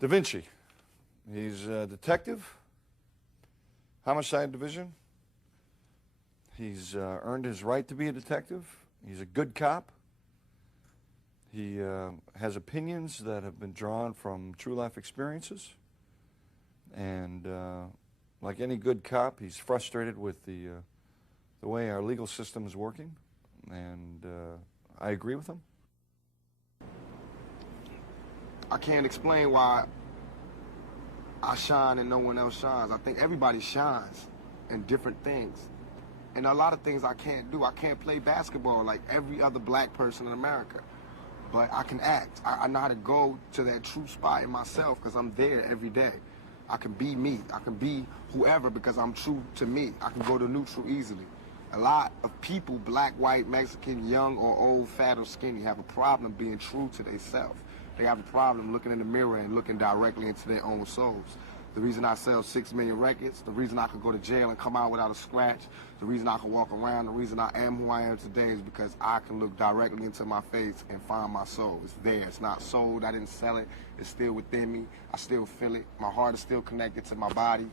Da Vinci. He's a detective, homicide division. He's earned his right to be a detective. He's a good cop. He has opinions that have been drawn from true life experiences. And like any good cop, he's frustrated with the way our legal system is working. And I agree with him. I can't explain why I shine and no one else shines. I think everybody shines in different things. And a lot of things I can't do. I can't play basketball like every other black person in America. But I can act. I know how to go to that true spot in myself because I'm there every day. I can be me. I can be whoever because I'm true to me. I can go to neutral easily. A lot of people, black, white, Mexican, young or old, fat or skinny, have a problem being true to themselves. They have a problem looking in the mirror and looking directly into their own souls. The reason I sell 6 million records, the reason I could go to jail and come out without a scratch, the reason I can walk around, the reason I am who I am today is because I can look directly into my face and find my soul. It's there. It's not sold. I didn't sell it. It's still within me. I still feel it. My heart is still connected to my body.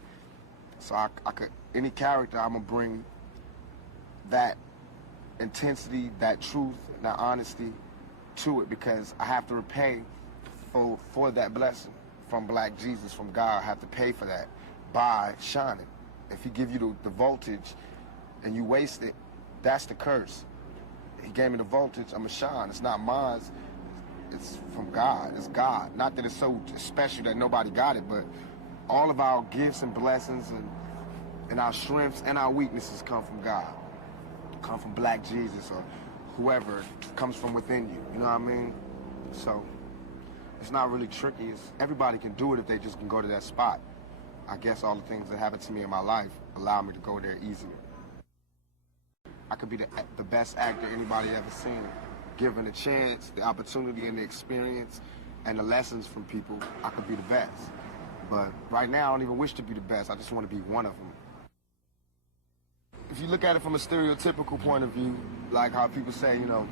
So I could, any character, I'm going to bring that intensity, that truth, and that honesty to it because I have to repay for that blessing from Black Jesus, from God. I have to pay for that by shining. If he give you the voltage and you waste it, that's the curse. He gave me the voltage, I'm going to shine. It's not mine, it's from God. It's God. Not that it's so special that nobody got it, but all of our gifts and blessings and our strengths and our weaknesses come from God. Come from Black Jesus or whoever comes from within you. You know what I mean? So it's not really tricky. Everybody can do it if they just can go to that spot. I guess all the things that happened to me in my life allow me to go there easily. I could be the best actor anybody ever seen. Given the chance, the opportunity, and the experience, and the lessons from people, I could be the best. But right now, I don't even wish to be the best. I just want to be one of them. If you look at it from a stereotypical point of view, like how people say, you know,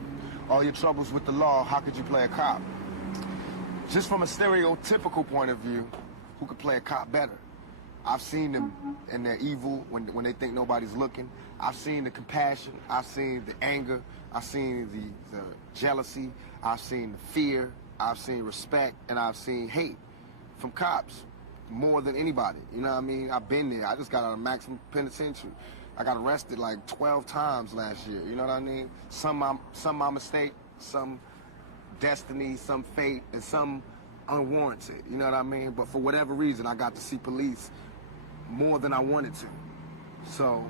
all your troubles with the law, how could you play a cop? Just from a stereotypical point of view, who could play a cop better? I've seen them in their evil when they think nobody's looking. I've seen the compassion. I've seen the anger. I've seen the jealousy. I've seen the fear. I've seen respect. And I've seen hate from cops more than anybody. You know what I mean? I've been there. I just got out of maximum penitentiary. I got arrested like 12 times last year. You know what I mean? Some my mistake, some destiny, some fate, and some unwarranted. You know what I mean? But for whatever reason, I got to see police more than I wanted to. So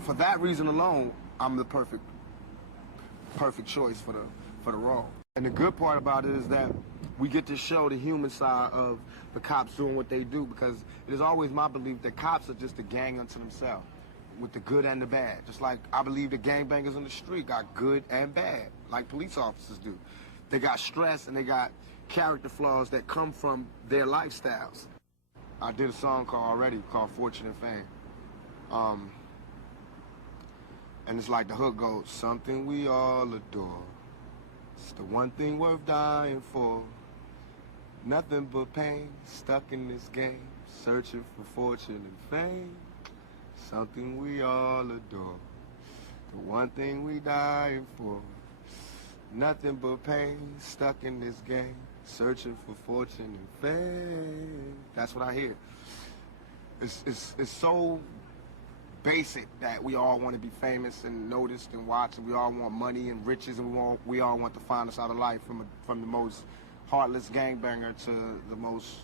for that reason alone, I'm the perfect choice for the role. And the good part about it is that we get to show the human side of the cops doing what they do, because it is always my belief that cops are just a gang unto themselves, with the good and the bad. Just like I believe the gangbangers on the street got good and bad, like police officers do. They got stress and they got character flaws that come from their lifestyles. I did a song called Fortune and Fame. And it's like the hook goes, something we all adore. It's the one thing worth dying for. Nothing but pain, stuck in this game, searching for fortune and fame. Something we all adore. The one thing we dying for. Nothing but pain, stuck in this game, searching for fortune and fame. That's what I hear. It's so basic that we all want to be famous and noticed and watched, and we all want money and riches, and we all want the finest out of life, from the most heartless gangbanger to the most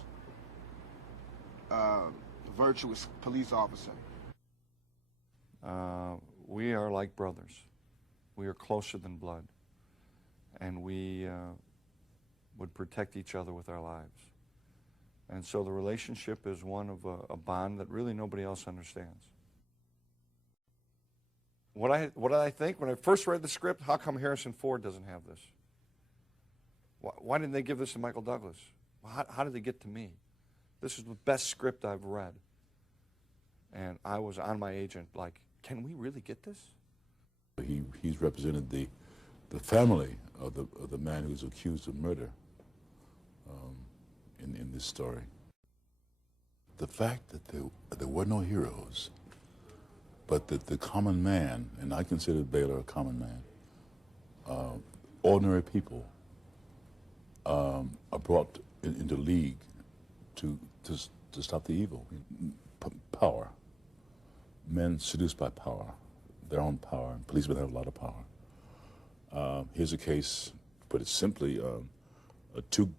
virtuous police officer. We are like brothers. We are closer than blood. And we would protect each other with our lives. And so the relationship is one of a bond that really nobody else understands. What I think, when I first read the script, how come Harrison Ford doesn't have this? Why didn't they give this to Michael Douglas? How did they get to me? This is the best script I've read. And I was on my agent like, can we really get this? He's represented the family of the man who's accused of murder this story. The fact that there were no heroes, but that the common man, and I consider Baylor a common man, ordinary people are brought into league to stop the evil. Power. Men seduced by power, their own power, and policemen have a lot of power. Here's a case, put it simply, two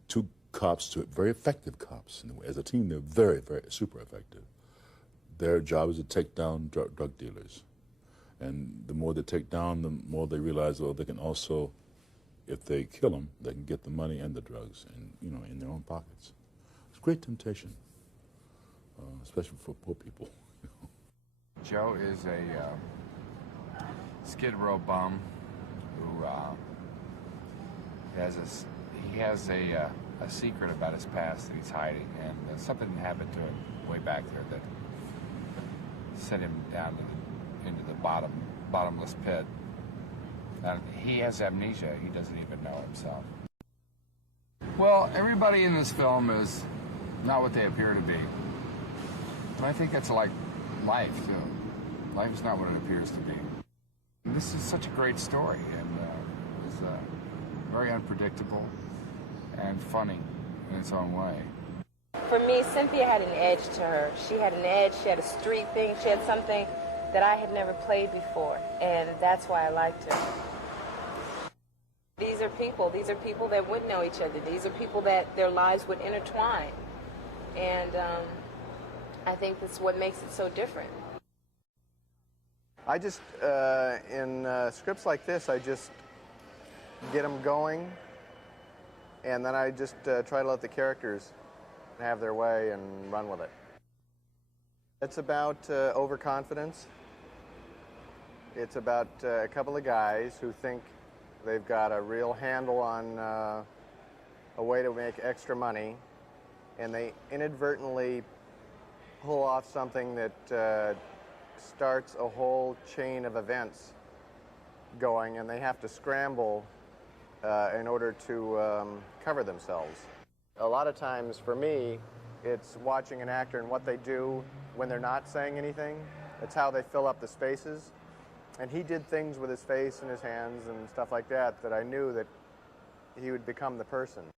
cops, two very effective cops. As a team, they're very, very super effective. Their job is to take down drug dealers. And the more they take down, the more they realize, well, they can also, if they kill them, they can get the money and the drugs, and in their own pockets. It's great temptation, especially for poor people. Joe is a Skid Row bum who has a secret about his past that he's hiding, and something happened to him way back there that sent him down into the bottomless pit. He has amnesia. He doesn't even know himself. Well, everybody in this film is not what they appear to be. And I think that's like life, too. Life is not what it appears to be. And this is such a great story, and it's very unpredictable and funny in its own way. For me, Cynthia had an edge to her. She had an edge, she had a street thing, she had something that I had never played before, and that's why I liked her. These are people that would know each other. These are people that their lives would intertwine. And I think that's what makes it so different. I just, in scripts like this, I just get them going, and then I just try to let the characters have their way and run with it. It's about overconfidence. It's about a couple of guys who think they've got a real handle on a way to make extra money, and they inadvertently pull off something that starts a whole chain of events going, and they have to scramble in order to cover themselves. A lot of times, for me, it's watching an actor and what they do when they're not saying anything. It's how they fill up the spaces. And he did things with his face and his hands and stuff like that that I knew that he would become the person.